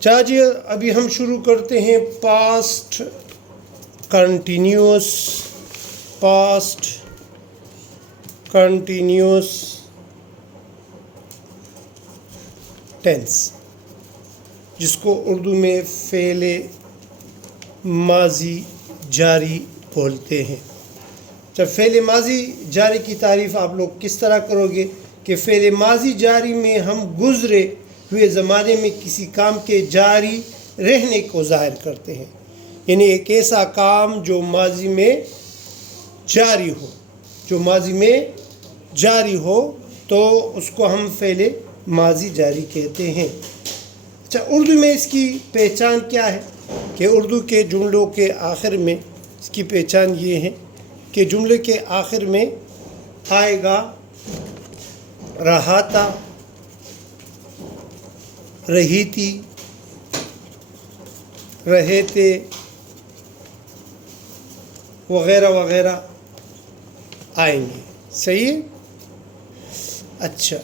چاچی ابھی ہم شروع کرتے ہیں پاسٹ کنٹینیوس ٹینس، جس کو اردو میں فعل ماضی جاری بولتے ہیں۔ جب فعل ماضی جاری کی تعریف آپ لوگ کس طرح کرو گے کہ فعل ماضی جاری میں ہم گزرے ہوئے زمانے میں کسی کام کے جاری رہنے کو ظاہر کرتے ہیں، یعنی ایک ایسا کام جو ماضی میں جاری ہو تو اس کو ہم فعل ماضی جاری کہتے ہیں۔ اچھا، اردو میں اس کی پہچان کیا ہے کہ اردو کے جملوں کے آخر میں اس کی پہچان یہ ہے کہ جملے کے آخر میں آئے گا رہا تھا، رہی تھی، رہے تھے وغیرہ وغیرہ آئیں گے۔ صحیح ہے؟ اچھا،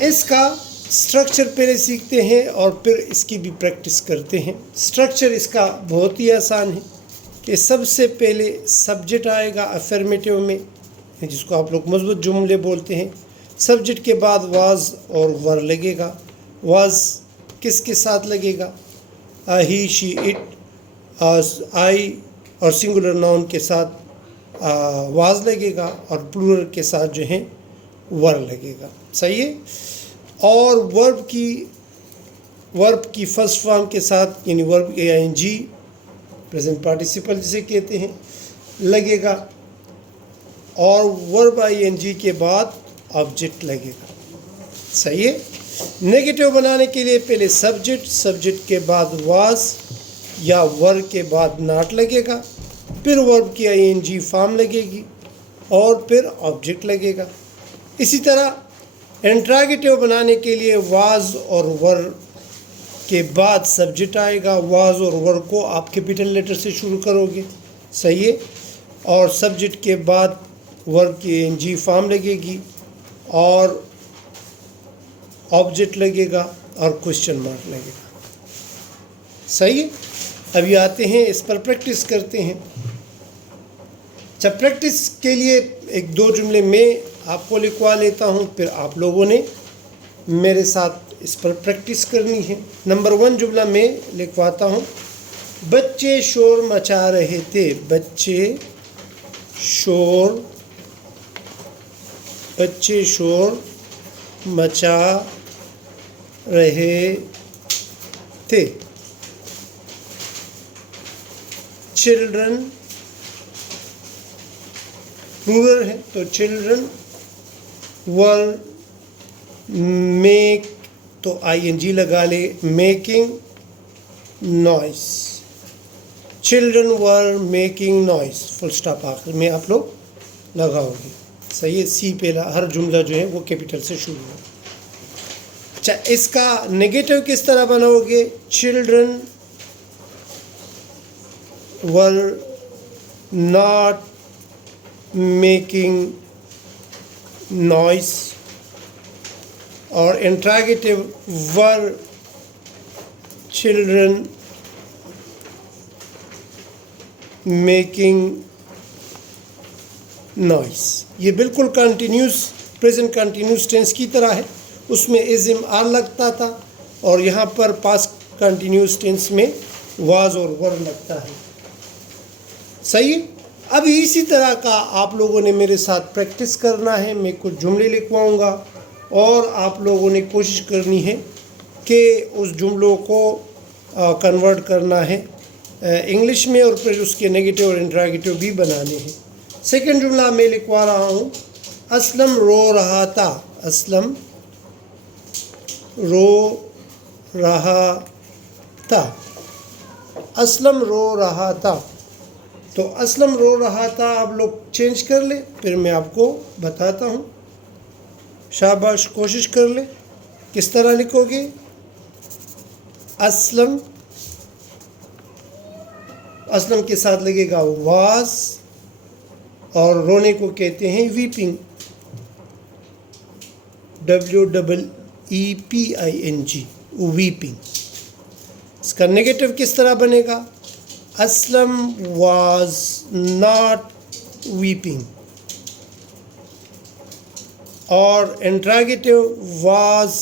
اس کا سٹرکچر پہلے سیکھتے ہیں اور پھر اس کی بھی پریکٹس کرتے ہیں۔ سٹرکچر اس کا بہت ہی آسان ہے کہ سب سے پہلے سبجیکٹ آئے گا افرمیٹیو میں، جس کو آپ لوگ مثبت جملے بولتے ہیں۔ سبجیکٹ کے بعد واز اور ور لگے گا۔ واز کس کے ساتھ لگے گا؟ ہی، شی، اٹ، آئی اور سنگولر ناؤن کے ساتھ واز لگے گا اور پلورل کے ساتھ جو ہے ور لگے گا۔ صحیح ہے؟ اور ورب کی فرسٹ فارم کے ساتھ یعنی ورب ING پریزنٹ پارٹیسپل جسے کہتے ہیں لگے گا، اور ورب ING کے بعد آبجیکٹ لگے گا۔ صحیح ہے؟ نیگیٹو بنانے کے لیے پہلے سبجیکٹ کے بعد واز یا ور کے بعد ناٹ لگے گا، پھر ورب کی ING فارم لگے گی اور پھر آبجیکٹ لگے گا۔ اسی طرح انٹراگیٹو بنانے کے لیے واز اور ور کے بعد سبجیکٹ آئے گا۔ واز اور ور کو آپ کیپٹل لیٹر سے شروع کرو گے۔ صحیح ہے؟ اور سبجیکٹ کے بعد ورب کی ING فارم لگے گی اور آبجیکٹ لگے گا اور کوسچن مارک لگے گا۔ صحیح ہے؟ ابھی آتے ہیں اس پر پریکٹس کرتے ہیں۔ جب پریکٹس کے لیے ایک دو جملے میں آپ کو لکھوا لیتا ہوں، پھر آپ لوگوں نے میرے ساتھ اس پر پریکٹس کرنی ہے۔ نمبر 1 جملہ میں لکھواتا ہوں، بچے شور مچا رہے تھے۔ بچے شور مچا رہے تھے۔ چلڈرن پلورل ہے تو چلڈرن ور میک تو ING لگا لے، making noise. Children were making noise, full stop آخر میں آپ لوگ لگاؤ گے۔ صحیح ہے؟ سی پہلا ہر جملہ جو ہے وہ کیپٹل سے شروع ہو۔ اچھا، اس کا نیگیٹو کس طرح بناؤ گے؟ Children were not making noise, اور انٹراگیٹو ور چلڈرن میکنگ نوائز۔ یہ بالکل پریزنٹ کنٹینیوس ٹینس کی طرح ہے، اس میں ازم آر لگتا تھا اور یہاں پر پاسٹ کنٹینیوس ٹینس میں واز اور ور لگتا ہے۔ صحیح؟ ابھی اسی طرح کا آپ لوگوں نے میرے ساتھ پریکٹس کرنا ہے۔ میں کچھ جملے لکھواؤں گا اور آپ لوگوں نے کوشش کرنی ہے کہ اس جملوں کو کنورٹ کرنا ہے انگلش میں، اور پھر اس کے نیگیٹو اور انٹراگیٹو بھی بنانے ہیں۔ سیکنڈ جملہ میں لکھوا رہا ہوں، اسلم رو رہا تھا۔ اسلم رو رہا تھا۔ اسلم رو رہا تھا، تو اسلم رو رہا تھا آپ لوگ چینج کر لیں، پھر میں آپ کو بتاتا ہوں۔ شاباش، کوشش کر لیں۔ کس طرح لکھو گے؟ اسلم کے ساتھ لگے گا واز، اور رونے کو کہتے ہیں ویپنگ، EPING, weeping. اس کا نیگیٹو کس طرح بنے گا؟ Aslam was not weeping. اور انٹراگیٹو واز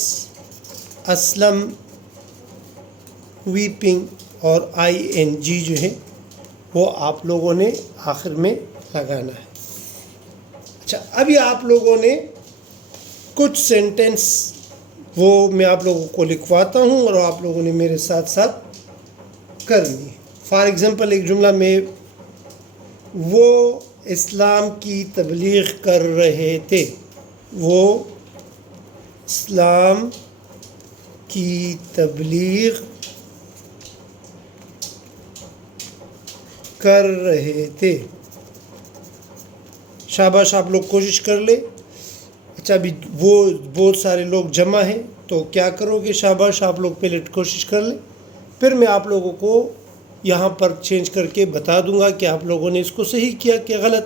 اسلم ویپنگ. اور ING جو ہے وہ آپ لوگوں نے آخر میں لگانا ہے. اچھا، ابھی آپ لوگوں نے کچھ سینٹنس وہ میں آپ لوگوں کو لکھواتا ہوں اور آپ لوگوں نے میرے ساتھ ساتھ کرنی ہے. فار ایگزامپل ایک جملہ میں وہ اسلام کی تبلیغ کر رہے تھے. وہ اسلام کی تبلیغ کر رہے تھے. شاباش، آپ لوگ کوشش کر لیں. اچھا، ابھی وہ بہت سارے لوگ جمع ہیں تو کیا کرو گے؟ شاباش، آپ لوگ پہلے کوشش کر لیں، پھر میں آپ لوگوں کو یہاں پر چینج کر کے بتا دوں گا کہ آپ لوگوں نے اس کو صحیح کیا کہ غلط.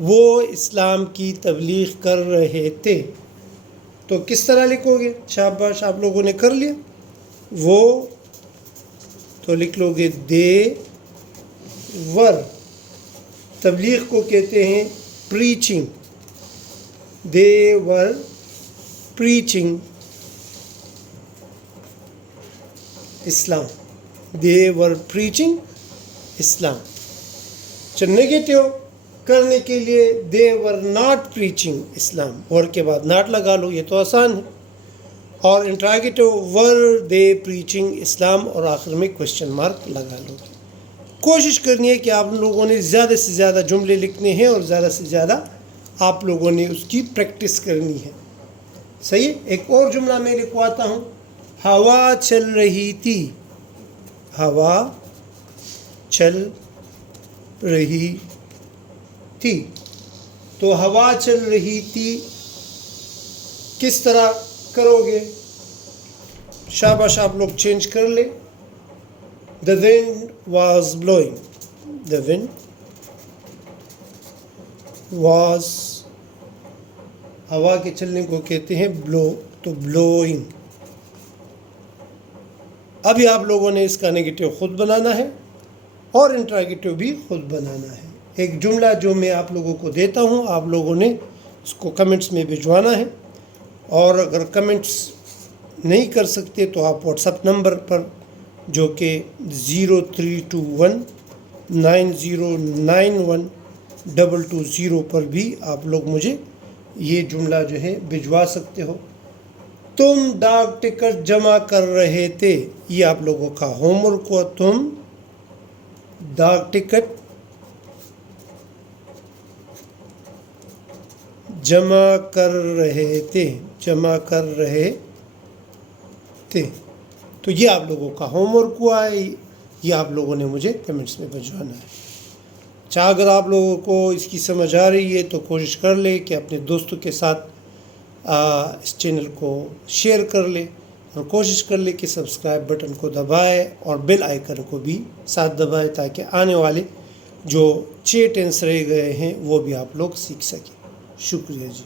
وہ اسلام کی تبلیغ کر رہے تھے تو کس طرح لکھو گے؟ شاباش، آپ لوگوں نے کر لیا. وہ تو لکھ لو گے دے ور. تبلیغ کو کہتے ہیں پریچنگ. دے ور پریچنگ اسلام. دے ور پریچنگ اسلام. نیگیٹو کرنے کے لیے دے ور ناٹ پریچنگ اسلام. اور کے بعد ناٹ لگا لو، یہ تو آسان ہے. اور انٹراگیٹو ور دے پریچنگ اسلام اور آخر میں کوشچن مارک لگا لو. کوشش کرنی ہے کہ آپ لوگوں نے زیادہ سے زیادہ جملے لکھنے ہیں اور زیادہ سے زیادہ آپ لوگوں نے اس کی پریکٹس کرنی ہے. صحیح. ایک اور جملہ میں لکھواتا ہوں. ہوا چل رہی تھی. ہوا چل رہی تھی. تو ہوا چل رہی تھی کس طرح کرو گے؟ شاباش، آپ لوگ چینج کر لیں. The wind was blowing. The wind was ہوا کے چلنے کو کہتے ہیں بلو. تو blowing. ابھی آپ لوگوں نے اس کا نیگیٹو خود بنانا ہے اور انٹراگیٹو بھی خود بنانا ہے. ایک جملہ جو میں آپ لوگوں کو دیتا ہوں، آپ لوگوں نے اس کو کمنٹس میں بھجوانا ہے. اور اگر کمنٹس نہیں کر سکتے تو آپ واٹس ایپ نمبر پر جو کہ 0321909122 پر بھی آپ لوگ مجھے یہ جملہ جو ہے بھجوا سکتے ہو. تم ڈاک ٹکٹ جمع کر رہے تھے. یہ آپ لوگوں کا ہوم ورک ہوا. تم ڈاک ٹکٹ جمع کر رہے تھے. جمع کر رہے تھے. تو یہ آپ لوگوں کا ہوم ورک ہوا ہے. یہ آپ لوگوں نے مجھے کمنٹس میں بھجوانا ہے. اچھا، اگر آپ لوگوں کو اس کی سمجھ آ رہی ہے تو کوشش کر لیں کہ اپنے دوستوں کے ساتھ اس چینل کو شیئر کر لیں اور کوشش کر لیں کہ سبسکرائب بٹن کو دبائے اور بیل آئیکن کو بھی ساتھ دبائے تاکہ آنے والے جو 6 ٹینس رہ گئے ہیں وہ بھی آپ لوگ سیکھ سکیں. شکریہ جی.